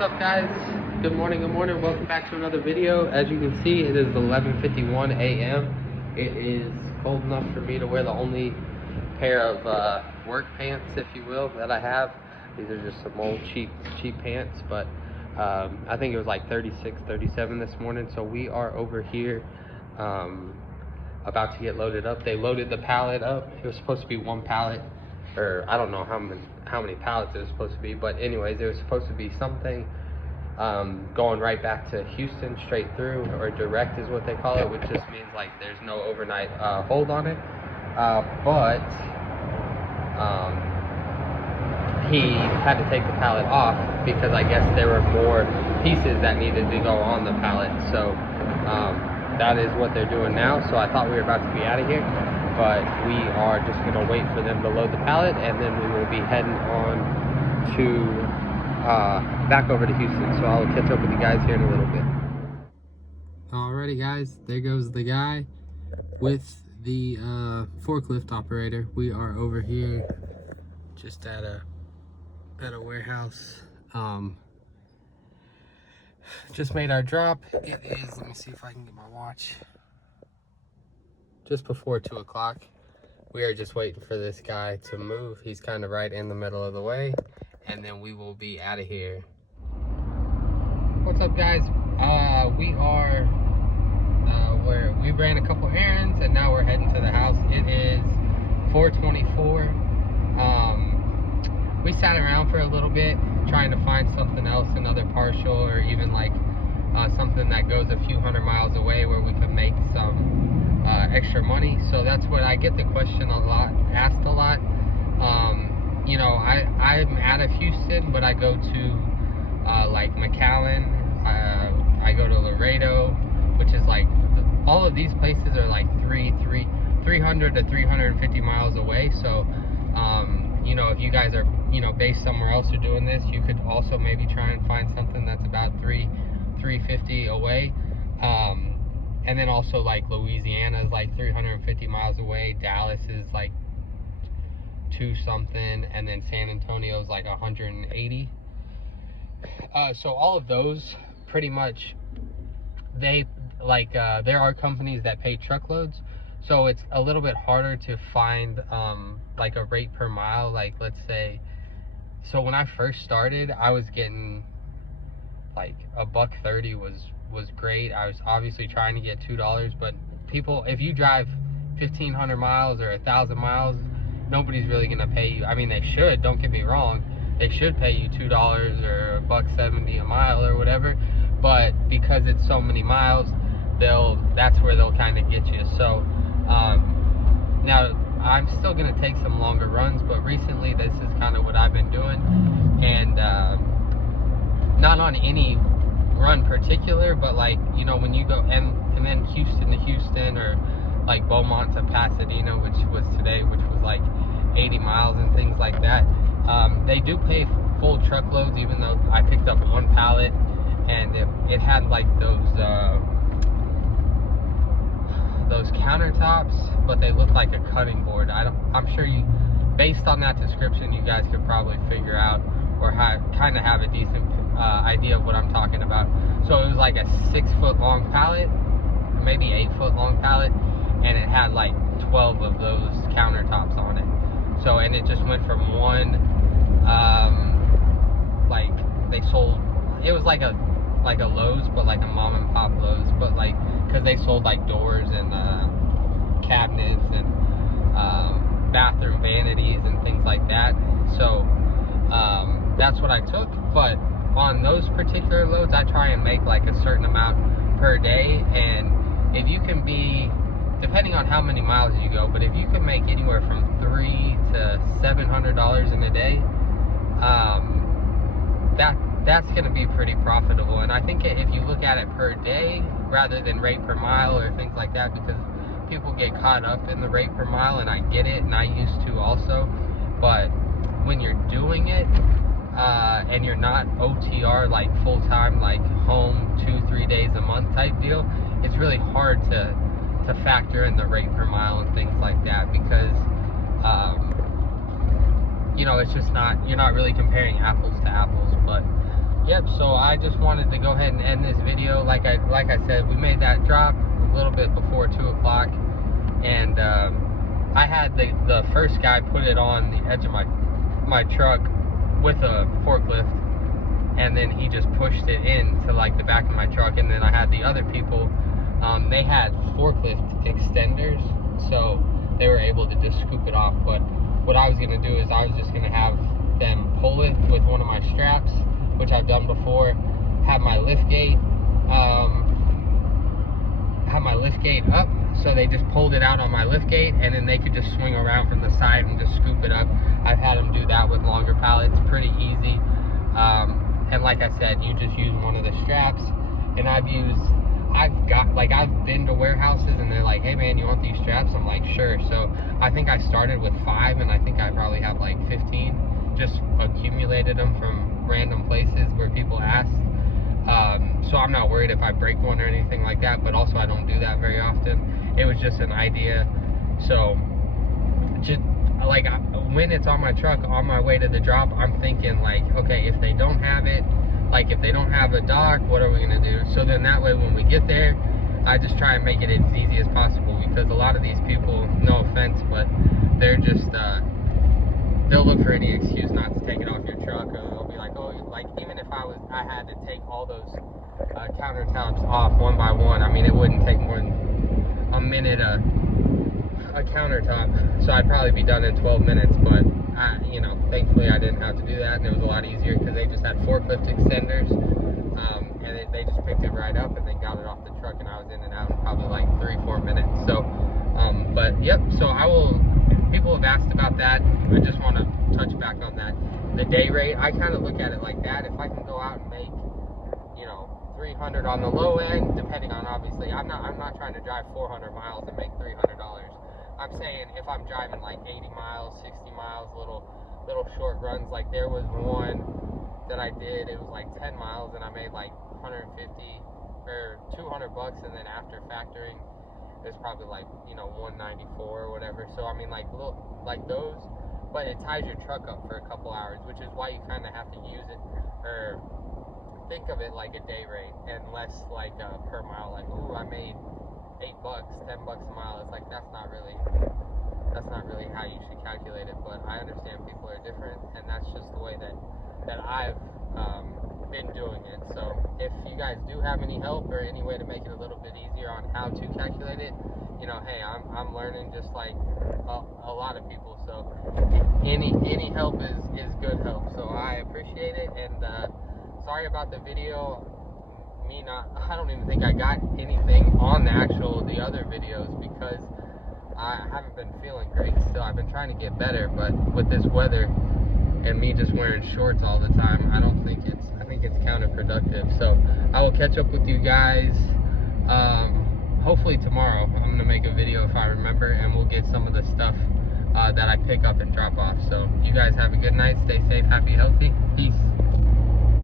What's up, guys? Good morning, welcome back to another video. As you can see, it is 11:51 a.m. It is cold enough for me to wear the only pair of work pants, if you will, that I have. These are just some old cheap pants, but I think it was like 36, 37 this morning. So we are over here about to get loaded up. They loaded the pallet up. It was supposed to be one pallet, or I don't know how many pallets it was supposed to be, but anyways, it was supposed to be something going right back to Houston, straight through, or direct is what they call it, which just means like there's no overnight hold on it. But he had to take the pallet off because I guess there were more pieces that needed to go on the pallet. So that is what they're doing now. So I thought we were about to be out of here, but we are just going to wait for them to load the pallet, and then we will be heading on to back over to Houston. So I'll catch up with you guys here in a little bit. Alrighty, guys, there goes the guy with the forklift operator. We are over here just at a warehouse. Just made our drop. It is, let me see if I can get my watch, just before 2 o'clock. We are just waiting for this guy to move. He's kind of right in the middle of the way, and then we will be out of here. What's up, guys? We are we ran a couple errands, and now we're heading to the house. It is 4:24. We sat around for a little bit trying to find something else, another partial, or even like something that goes a few hundred miles away where we can make some extra money. So that's what I get the question asked a lot. You know, I'm out of Houston, but I go to like McAllen, I go to Laredo, which is like, all of these places are like 300 to 350 miles away. So you know, if you guys are, you know, based somewhere else or doing this, you could also maybe try and find something that's about 350 away. And then also like Louisiana is like 350 miles away. Dallas is like 2 something, and then San Antonio is like 180. So all of those pretty much, they like there are companies that pay truckloads, so it's a little bit harder to find like a rate per mile. Like, let's say, so when I first started, I was getting like $1.30 was great. I was obviously trying to get $2, but people, if you drive 1,500 miles or 1,000 miles, nobody's really gonna pay you. I mean, they should, don't get me wrong, they should pay you $2 or $1.70 a mile or whatever, but because it's so many miles, that's where they'll kind of get you. So now I'm still gonna take some longer runs, but recently this is kind of what I've been doing, and not on any run particular, but like, you know, when you go and then Houston to Houston, or like Beaumont to Pasadena, which was today, which was like 80 miles and things like that, they do pay full truckloads, even though I picked up one pallet and it had like those countertops, but they look like a cutting board. I'm sure you, based on that description, you guys could probably figure out or kind of have a decent idea of what I'm talking about. So it was like a 6-foot long pallet, maybe 8-foot long pallet, and it had like 12 of those countertops on it. So, and it just went from one, like they sold, it was like a Lowe's, but like a mom and pop Lowe's, but like, because they sold like doors and cabinets and bathroom vanities and things like that. So that's what I took. But on those particular loads, I try and make like a certain amount per day, and if you can be, depending on how many miles you go, but if you can make anywhere from $300 to $700 in a day, that's going to be pretty profitable. And I think if you look at it per day rather than rate per mile or things like that, because people get caught up in the rate per mile, and I get it, and I used to also, but when you're doing it and you're not OTR like full-time, like home 2-3 days a month type deal, it's really hard to factor in the rate per mile and things like that, because you know, it's just not, you're not really comparing apples to apples. But Yep, so I just wanted to go ahead and end this video. Like I said, we made that drop a little bit before 2 o'clock, and I had the first guy put it on the edge of my truck with a forklift, and then he just pushed it into like the back of my truck. And then I had the other people, they had forklift extenders, so they were able to just scoop it off. But what I was going to do is I was just going to have them pull it with one of my straps, which I've done before, have my lift gate up, so they just pulled it out on my lift gate, and then they could just swing around from the side and just scoop it up. I've had them do that with longer pallets, pretty easy. And like I said, you just use one of the straps. And I've been to warehouses and they're like, hey man, you want these straps? I'm like, sure. So I think I started with 5, and I think I probably have like 15, just accumulated them from random places where people asked. So I'm not worried if I break one or anything like that, but also I don't do that very often. It was just an idea. So just like when it's on my truck on my way to the drop, I'm thinking like, okay, if they don't have it, like if they don't have a dock, what are we gonna do? So then that way when we get there, I just try and make it as easy as possible, because a lot of these people, no offense, but they're just they'll look for any excuse not to take it off your truck, or they'll be like, oh, like even if I had to take all those countertops off one by one, I mean, it wouldn't take more than a minute a countertop, so I'd probably be done in 12 minutes. But you know, thankfully I didn't have to do that, and it was a lot easier because they just had forklift extenders, and they just picked it right up and then got it off the truck, and I was in and out in probably like 3-4 minutes. So but yep, so people have asked about that. I just want to touch back on that. The day rate, I kind of look at it like that. If I can go out and make, you know, 300 on the low end, depending on, obviously, I'm not trying to drive 400 miles and make $300. I'm saying if I'm driving like 80 miles, 60 miles, little short runs, like there was one that I did, it was like 10 miles, and I made like 150 or 200 bucks, and then after factoring, it's probably like, you know, 194 or whatever. So I mean, like those, but it ties your truck up for a couple hours, which is why you kind of have to use it, or think of it like a day rate and less like per mile. Like, ooh, I made $8, $10 a mile. It's like that's not really how you should calculate it. But I understand people are different, and that's just the way that I've been doing it. So if you guys do have any help or any way to make it a little bit easier on how to calculate it, you know, hey, I'm learning just like a lot of people. So any help is good help. So I appreciate it, and sorry about the video. I don't even think I got anything on the other videos, because I haven't been feeling great still. I've been trying to get better, but with this weather and me just wearing shorts all the time, I think it's counterproductive. So I will catch up with you guys hopefully tomorrow. I'm gonna make a video if I remember, and we'll get some of the stuff that I pick up and drop off. So you guys have a good night, stay safe, happy, healthy, peace.